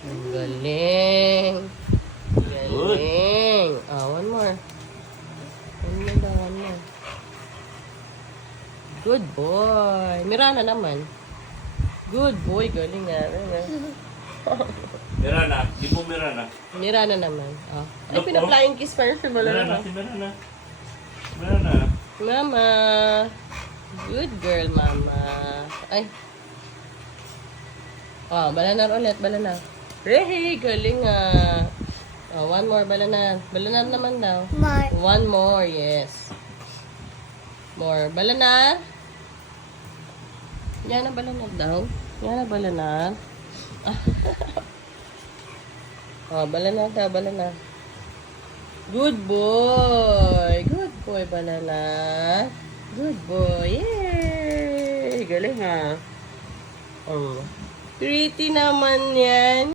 Ang galing. Galing. One more. One more daw, one more. Good boy. Mirana naman. Good boy. Galing nga. Mirana, di mo Mirana. Mirana naman. Ay, Look, pina-flying kiss pa rin. Mirana, si Mirana. Mirana. Mama. Good girl, mama. Ay. Balanar ulit. Balanar. Hey, galing ah. One more, balanar. Balanar naman daw. One more, yes. More. Balanar. Yan na balanar daw. Yan na balanar. Balanar daw, balanar. Good boy. Good boy, balanar. Good boy. Yay! Galing ha. Pretty naman yan.